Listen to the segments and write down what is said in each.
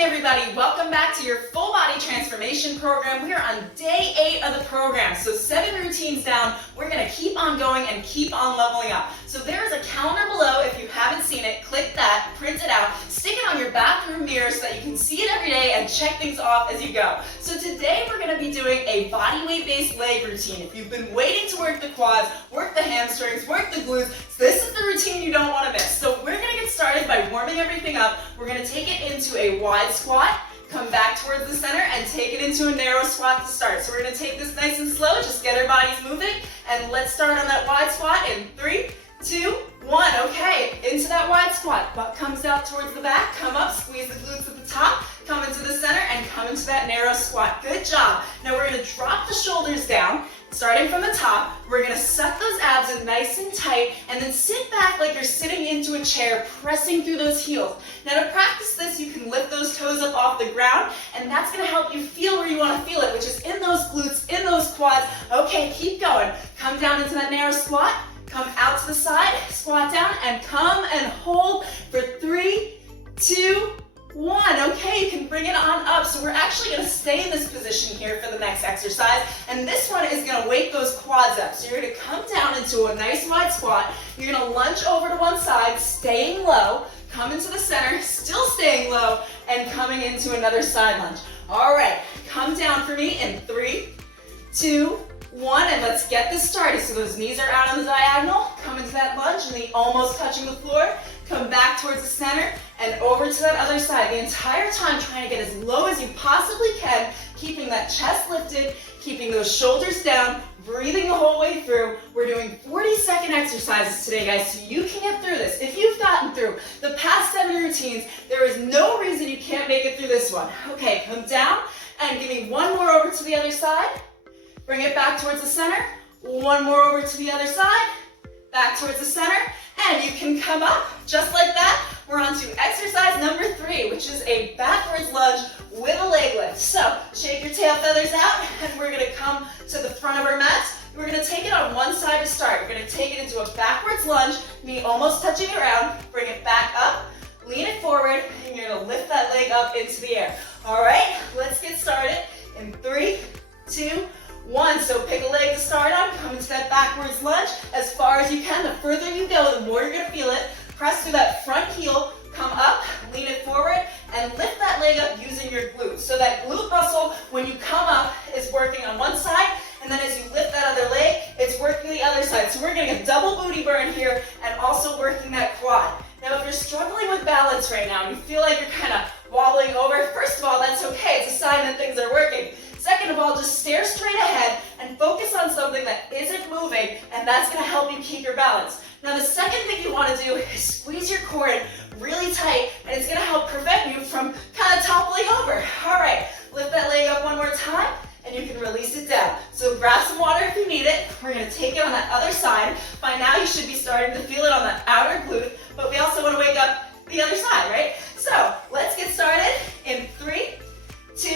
Everybody, welcome back to your full body transformation program. We are on day 8 of the program. So 7 routines down. We're going to keep on going and keep on leveling up. So there is a calendar below. If you haven't seen it, click that, print it out, stick it on your bathroom mirror so that you can see it every day and check things off as you go. So today we're going to be doing a body weight based leg routine. If you've been waiting to work the quads, work the hamstrings, work the glutes, this is the routine you don't want to miss. So we're going to get started by warming everything up. We're going to take it into a wide squat, come back towards the center, and take it into a narrow squat to start. So we're going to take this nice and slow, just get our bodies moving, and let's start on that wide squat in 3, 2, 1. Okay, into that wide squat. Butt comes out towards the back, come up, squeeze the glutes at the top, come into the center, and come into that narrow squat. Good job. Now we're going to drop the shoulders down. Starting from the top, we're going to suck those abs in nice and tight, and then sit back like you're sitting into a chair, pressing through those heels. Now to practice this, you can lift those toes up off the ground, and that's going to help you feel where you want to feel it, which is in those glutes, in those quads. Okay, keep going. Come down into that narrow squat, come out to the side, squat down, and come and hold for 3, 2, 1. Okay, you can bring it on up. So we're actually going to stay in this position here for the next exercise, and this one is going to wake those quads up. So you're going to come down into a nice wide squat. You're going to lunge over to one side, staying low, come into the center, still staying low, and coming into another side lunge. All right, come down for me in 3, 2, 1, and let's get this started. So those knees are out on the diagonal, come into that lunge, knee almost touching the floor, come back towards the center, and over to that other side. The entire time trying to get as low as you possibly can, keeping that chest lifted, keeping those shoulders down, breathing the whole way through. We're doing 40-second exercises today, guys, so you can get through this. If you've gotten through the past 7 routines, there is no reason you can't make it through this one. Okay, come down, and give me one more over to the other side. Bring it back towards the center. One more over to the other side. Back towards the center. And you can come up just like that. We're on to exercise number 3, which is a backwards lunge with a leg lift. So shake your tail feathers out, and we're going to come to the front of our mats. We're going to take it on one side to start. We're going to take it into a backwards lunge, knee almost touching the ground. Bring it back up, lean it forward, and you're going to lift that leg up into the air. All right, let's get started in 3, 2, 1. So pick a leg to start on, come into that backwards lunge as far as you can. The further you go, the more you're going to feel it. Press through that front heel, come up, lean it forward, and lift that leg up using your glutes. So that glute muscle, when you come up, is working on one side, and then as you lift that other leg, it's working the other side. So we're getting a double booty burn here, and also working that quad. Now, if you're struggling with balance right now, and you feel like you're kind of wobbling over, first of all, that's okay. It's a sign that things are working. Second of all, just stare straight ahead and focus on something that isn't moving, and that's going to help you keep your balance. Now, the second thing you want to do is squeeze your core in really tight, and it's going to help prevent you from kind of toppling over. All right, lift that leg up one more time, and you can release it down. So grab some water if you need it. We're going to take it on that other side. By now, you should be starting to feel it on the outer glute, but we also want to wake up the other side, right? So let's get started in 3, 2,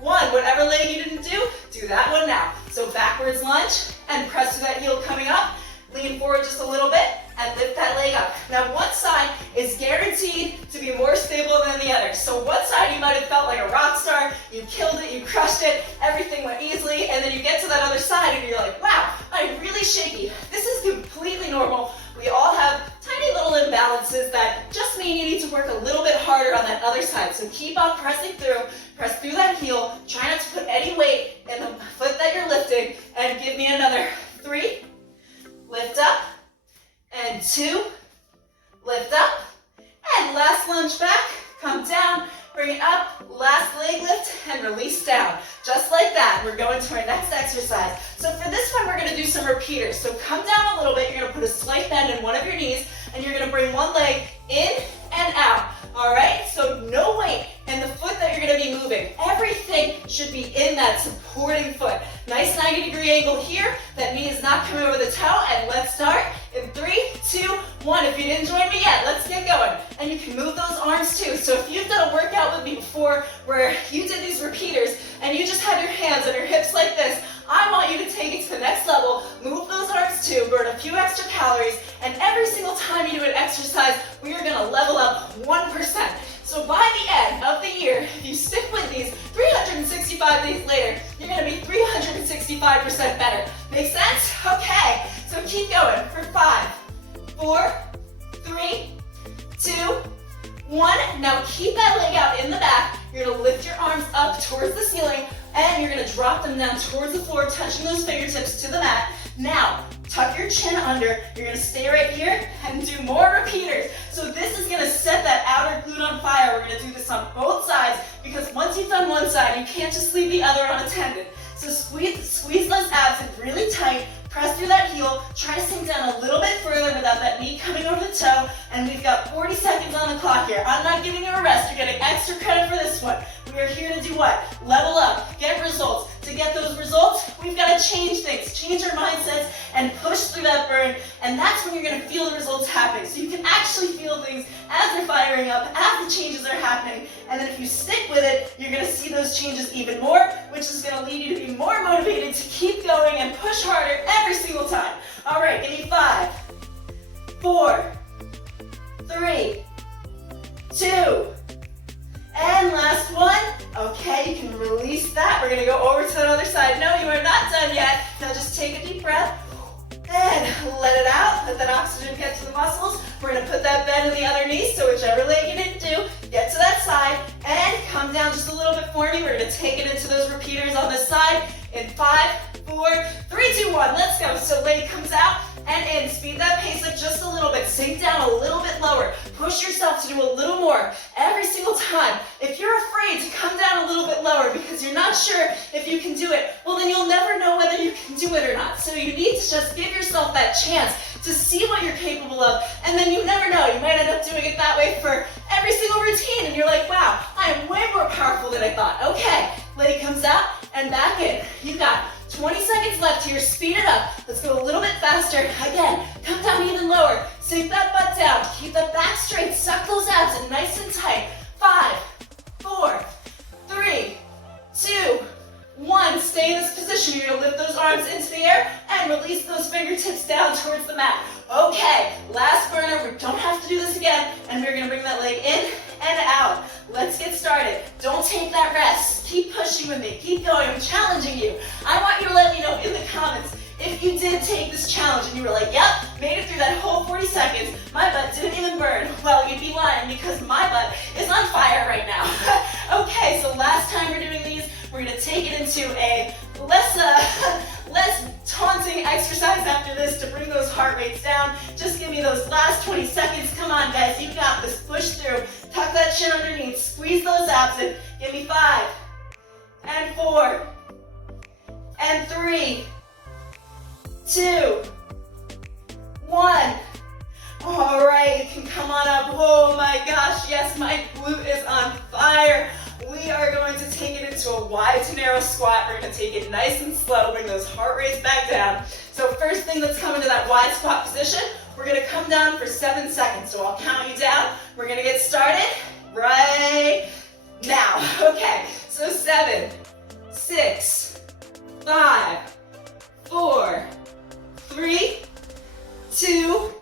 1. Whatever leg you didn't do that one now. So backwards lunge, and press through that heel coming up. Lean forward just a little bit, and lift that leg up. Now one side is guaranteed to be more stable than the other. So one side you might have felt like a rock star, you killed it, you crushed it, everything went easily, and then you get to that other side and you're like, wow, I'm really shaky. This is completely normal. We all have tiny little imbalances that just mean you need to work a little bit harder on that other side. So keep on pressing through, press through that heel, try not to put any weight in the foot that you're lifting, and give me another 3, lift up, and 2, lift up, and last lunge back, come down, bring it up, last leg lift, and release down. Just like that, we're going to our next exercise. So for this one, we're going to do some repeaters. So come down a little bit, you're going to put a slight bend in one of your knees, and you're going to bring one leg in and out. All right, so no weight in the foot that you're going to be moving. Everything should be in that supporting foot. Nice 90-degree angle here. That knee is not coming over the toe. And let's start in 3, 2, 1. If you didn't join me yet, let's get going. And you can move those arms too. So if you've done a workout with me before where you did these repeaters and you just have your hands on your hips like this, I want you to take it to the next level, move those arms too, burn a few extra calories, and every single time you do an exercise, we are going to level up 1%. So by the end of the year, if you stick with these 365 days later, you're gonna be 365% better. Make sense? Okay, so keep going for 5, 4, 3, 2, 1. Now keep that leg out in the back. You're gonna lift your arms up towards the ceiling and you're gonna drop them down towards the floor, touching those fingertips to the mat. Now, tuck your chin under. You're gonna stay right here and do more repeaters. So this is gonna set that outer glute on fire. We're gonna do this on both sides because once you've done one side, you can't just leave the other unattended. So squeeze those abs in really tight. Press through that heel. Try to sink down a little bit further without that knee coming over the toe. And we've got 40 seconds on the clock here. I'm not giving you a rest. You're getting extra credit for this one. We are here to do what? Level up, get results. To get those results, we've got to change things, change our mindsets, and push through that burn. And that's when you're going to feel the results happening. So you can actually feel things as they're firing up, as the changes are happening. And then if you stick with it, you're going to see those changes even more, which is going to lead you to be more motivated to keep going and push harder every single time. All right, give me 5, 4, 3, 2, and last one. Okay, you can release that. We're gonna go over to that other side. No, you are not done yet. Now just take a deep breath and let it out. Let that oxygen get to the muscles. We're gonna put that bend in the other knee, so whichever leg you didn't do, get to that side and come down just a little bit for me. We're gonna take it into those repeaters on this side in 5, 4, 3, 2, 1. Let's go. So leg comes out and in. Speed that pace up just a little bit. Sink down a little bit lower. Push yourself to do a little more every single time. If you're afraid to come down a little bit lower because you're not sure if you can do it, well then you'll never know whether you can do it or not. So you need to just give yourself that chance to see what you're capable of, and then you never know. You might end up doing it that way for every single routine, and you're like, wow, I am way more powerful than I thought. Okay, leg comes out and back in. You got 20 seconds left here. Speed it up. Let's go a little bit faster. Again, come down even lower. Sink that butt down. Keep that back straight. Suck those abs in nice and tight. 5, 4, 3, 2, 1. Stay in this position. You're going to lift those arms into the air and release those fingertips down towards the mat. Okay, last burner. We don't have to do this again. And we're going to bring that leg in and out. Let's get started. Don't take that rest. Keep pushing with me. Keep going. I'm challenging you. I want you to let me know in the comments if you did take this challenge and you were like, yep, made it through that whole 40 seconds. My butt didn't even burn. Well, you'd be lying because my butt is on fire right now. Okay, so last time we're doing these, we're going to take it into a less taunting exercise after this to bring those heart rates down. Just give me those last 20 seconds. Come on, guys. You got this. Push through. Tuck that chin underneath. Squeeze those abs in. Give me 5, and 4, and 3, 2, 1. All right, you can come on up. Oh my gosh, yes, my glute is on fire. We are going to take it into a wide to narrow squat. We're going to take it nice and slow, bring those heart rates back down. So first thing, let's come into that wide squat position. We're going to come down for 7 seconds. So I'll count you down. We're going to get started right now. Okay, so 7, 6, 5, 4, 3, 2,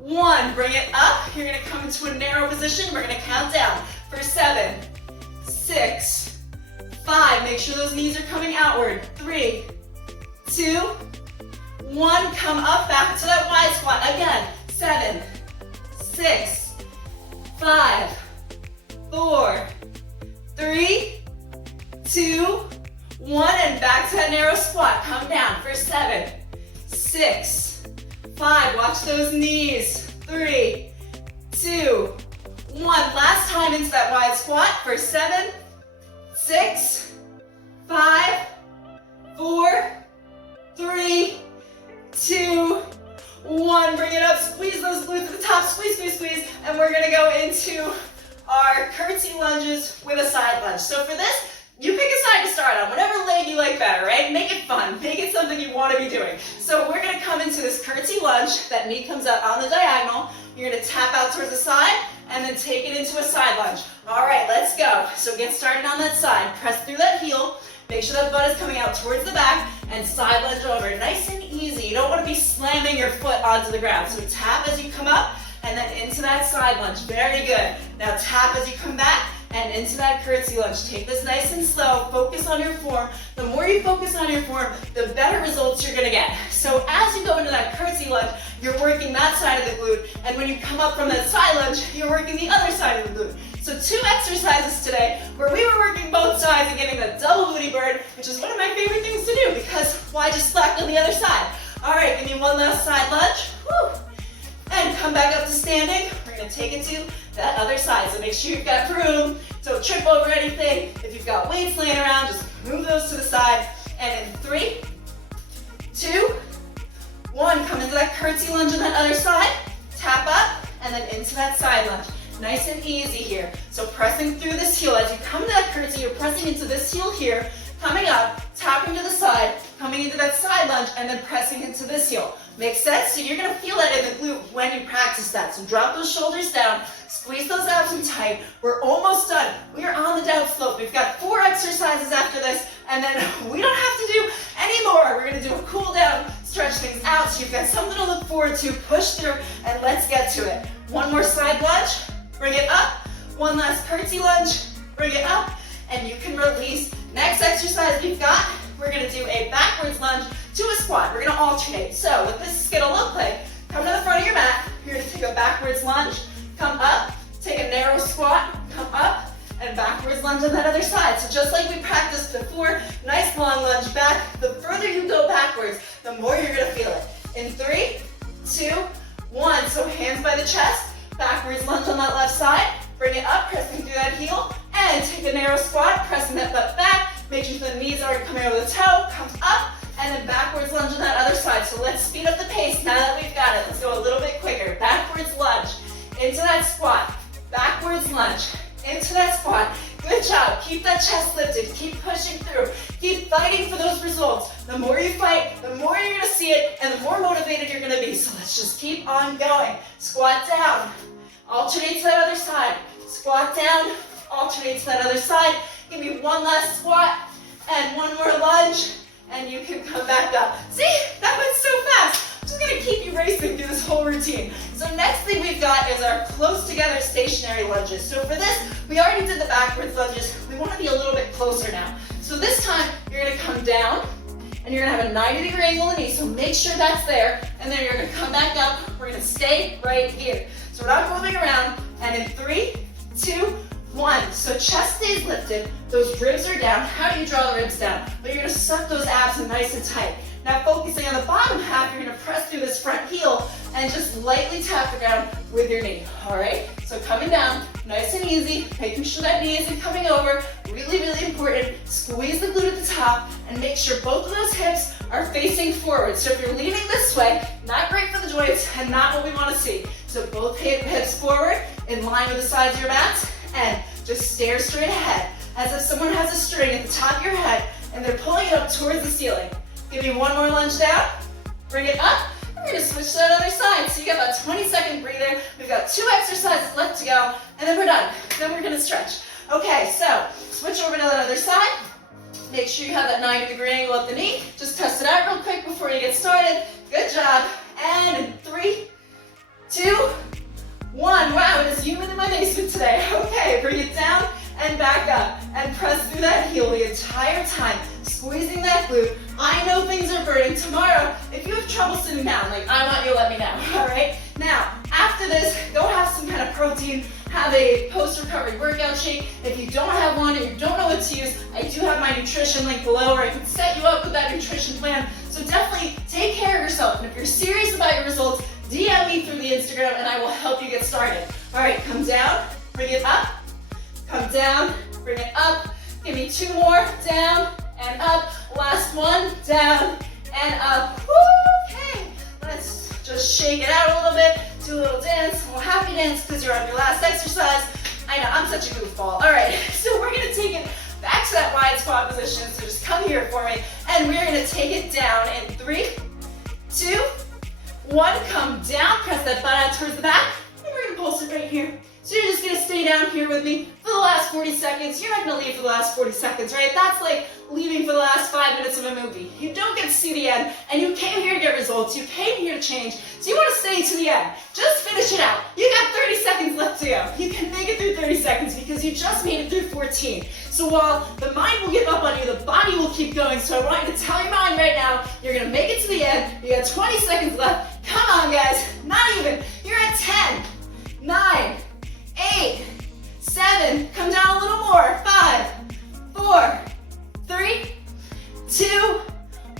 1. Bring it up. You're going to come into a narrow position. We're going to count down for 7, 6, 5. Make sure those knees are coming outward. 3, 2, 1. Come up, back to that wide squat. Again, 7, 6, 5, 4, 3, 2, 1. And back to that narrow squat. Come down for 7, 6, 5. Watch those knees. 3, 2, 1. Last time into that wide squat for 7, 6, 5, 4, 3, 2, 1. Bring it up. Squeeze those glutes at the top. Squeeze, squeeze, squeeze. And we're going to go into our curtsy lunges with a side lunge. So for this, you pick a side to start on, whatever leg you like better, right? Make it fun. Make it something you want to be doing. So we're going to come into this curtsy lunge. That knee comes out on the diagonal. You're going to tap out towards the side and then take it into a side lunge. All right, let's go. So get started on that side. Press through that heel. Make sure that butt is coming out towards the back and side lunge over. Nice and easy. You don't want to be slamming your foot onto the ground. So tap as you come up. and then into that side lunge. Very good. Now tap as you come back, and into that curtsy lunge. Take this nice and slow. Focus on your form. The more you focus on your form, the better results you're gonna get. So as you go into that curtsy lunge, you're working that side of the glute, and when you come up from that side lunge, you're working the other side of the glute. So 2 exercises today where we were working both sides and getting the double booty burn, which is one of my favorite things to do because why just slack on the other side? All right, give me one last side lunge. Woo. And come back up to standing. We're gonna take it to that other side. So make sure you've got room. Don't trip over anything. If you've got weights laying around, just move those to the side. And in 3, 2, 1, come into that curtsy lunge on that other side. Tap up, and then into that side lunge. Nice and easy here. So pressing through this heel. As you come to that curtsy, you're pressing into this heel here, coming up, tapping to the side, coming into that side lunge, and then pressing into this heel. Makes sense? So you're gonna feel that in the glute when you practice that. So drop those shoulders down, squeeze those abs in tight. We're almost done. We are on the down slope. We've got 4 exercises after this, and then we don't have to do any more. We're gonna do a cool down, stretch things out, so you've got something to look forward to. Push through, and let's get to it. One more side lunge, bring it up. One last curtsy lunge, bring it up, and you can release. Next exercise we've got, we're gonna do a backwards lunge to a squat. We're gonna alternate. So what this is gonna look like, come to the front of your mat, you're gonna take a backwards lunge, come up, take a narrow squat, come up, and backwards lunge on that other side. So just like we practiced before, nice long lunge back. The further you go backwards, the more you're gonna feel it. In 3, 2, 1. So hands by the chest, backwards lunge on that left side, bring it up, pressing through that heel, and take a narrow squat, pressing that butt back, make sure the knees aren't coming over the toe, comes up, and then backwards lunge on that other side. So let's speed up the pace now that we've got it. Let's go a little bit quicker. Backwards lunge, into that squat, backwards lunge, into that squat. Good job. Keep that chest lifted. Keep pushing through. Keep fighting for those results. The more you fight, the more you're going to see it, and the more motivated you're going to be. So let's just keep on going. Squat down. Alternate to that other side. Squat down. Alternate to that other side. Give me one last squat and one more lunge, and you can come back up. See? That went so fast. I'm just going to keep you racing through this whole routine. So next thing we've got is our close together stationary lunges. So for this, we already did the backwards lunges. We want to be a little bit closer now. So this time, you're going to come down, and you're going to have a 90-degree angle in the knee, so make sure that's there, and then you're going to come back up. We're going to stay right here. So we're not moving around, and in 3, 2, 1. So chest stays lifted, those ribs are down. How do you draw the ribs down? But you're going to suck those abs in nice and tight. Now focusing on the bottom half, you're going to press through this front heel and just lightly tap the ground with your knee. All right, so coming down, nice and easy, making sure that knee isn't coming over. Really, really important. Squeeze the glute at the top and make sure both of those hips are facing forward. So if you're leaning this way, not great for the joints and not what we want to see. So both hips forward, in line with the sides of your mats, and just stare straight ahead, as if someone has a string at the top of your head and they're pulling it up towards the ceiling. Give me one more lunge down, bring it up, and we're gonna switch to that other side. So you got about 20-second breather. We've got 2 exercises left to go, and then we're done. Then we're gonna stretch. Okay, so switch over to that other side. Make sure you have that 90-degree angle at the knee. Just test it out real quick before you get started. Good job. And in 3, 2, 1. Wow, it is humid in my basement today. Okay, bring it down and back up. And press through that heel the entire time, squeezing that glute. I know things are burning. Tomorrow, if you have trouble sitting down, like I want you to let me know, all right? Now, after this, go have some kind of protein, have a post-recovery workout shake. If you don't have one and you don't know what to use, I do have my nutrition link below where I can set you up with that nutrition plan. So definitely take care of yourself. And if you're serious about your results, DM me through the Instagram and I will help you get started. All right, come down, bring it up, come down, bring it up. Give me 2 more, down and up. Last one, down and up. Woo! Okay, let's just shake it out a little bit, do a little dance, a little happy dance because you're on your last exercise. I know, I'm such a goofball. All right, so we're gonna take it back to that wide squat position. So just come here for me and we're gonna take it down in 3, 2, 1, come down, press that butt out towards the back, and we're gonna pulse it right here. So you're just gonna stay down here with me for the last 40 seconds, you're not gonna leave for the last 40 seconds, right? That's like leaving for the last 5 minutes of a movie. You don't get to see the end, and you came here to get results, you came here to change, so you wanna stay to the end. Just finish it out. You got 30 seconds left to go. You can make it through 30 seconds because you just made it through 14. So while the mind will give up on you, the body will keep going. So I want you to tell your mind right now, you're gonna make it to the end. You got 20 seconds left. Come on, guys. Not even. You're at 10, 9, 8, 7. Come down a little more. 5, 4, 3, 2,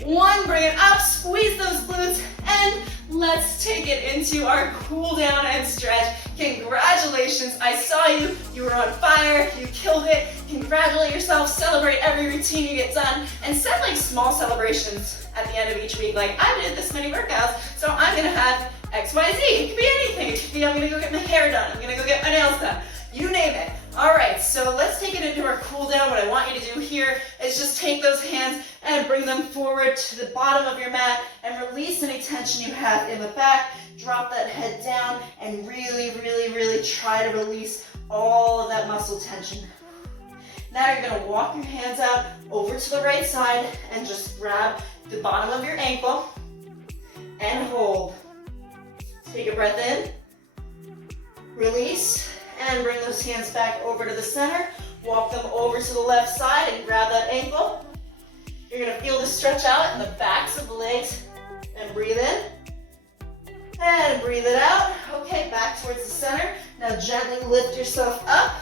1. Bring it up. Squeeze those glutes. And let's take it into our cool down and stretch. Congratulations, I saw you. You were on fire. You killed it. Congratulate yourself. Celebrate every routine you get done. And set like small celebrations at the end of each week. Like, I did this many workouts, so I'm gonna have XYZ. It could be anything. It could be I'm gonna go get my hair done. I'm gonna go get my nails done. You name it. All right, so let's take it into our cool down. What I want you to do here is just take those hands and bring them forward to the bottom of your mat and release any tension you have in the back. Drop that head down and really, really, really try to release all of that muscle tension. Now you're gonna walk your hands out over to the right side and just grab the bottom of your ankle and hold. Take a breath in, release, and bring those hands back over to the center. Walk them over to the left side and grab that ankle. You're gonna feel the stretch out in the backs of the legs. And breathe in. And breathe it out. Okay, back towards the center. Now gently lift yourself up.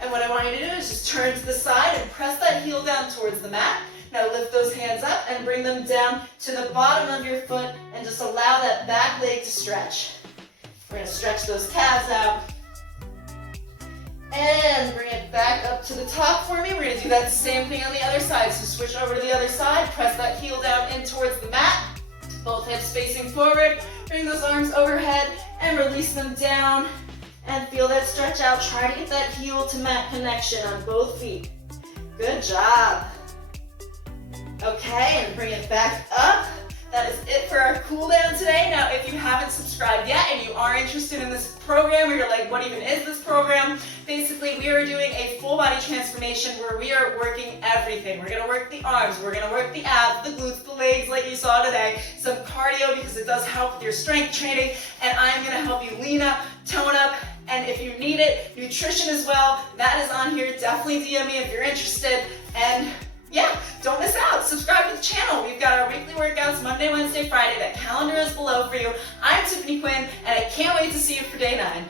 And what I want you to do is just turn to the side and press that heel down towards the mat. Now lift those hands up and bring them down to the bottom of your foot and just allow that back leg to stretch. We're gonna stretch those calves out. And bring it back up to the top for me. We're gonna do that same thing on the other side. So switch over to the other side, press that heel down in towards the mat. Both hips facing forward. Bring those arms overhead and release them down. And feel that stretch out. Try to get that heel to mat connection on both feet. Good job. Okay, and bring it back up. That is it for our cool down today. Now, if you haven't subscribed yet and you are interested in this program, or you're like, what even is this program? Basically, we are doing a full body transformation where we are working everything. We're gonna work the arms, we're gonna work the abs, the glutes, the legs like you saw today, some cardio because it does help with your strength training, and I'm gonna help you lean up, tone up, and if you need it, nutrition as well. That is on here. Definitely DM me if you're interested. And yeah, don't miss out. Subscribe to the channel. We've got our weekly workouts Monday, Wednesday, Friday. That calendar is below for you. I'm Tiffany Quinn, and I can't wait to see you for day 9.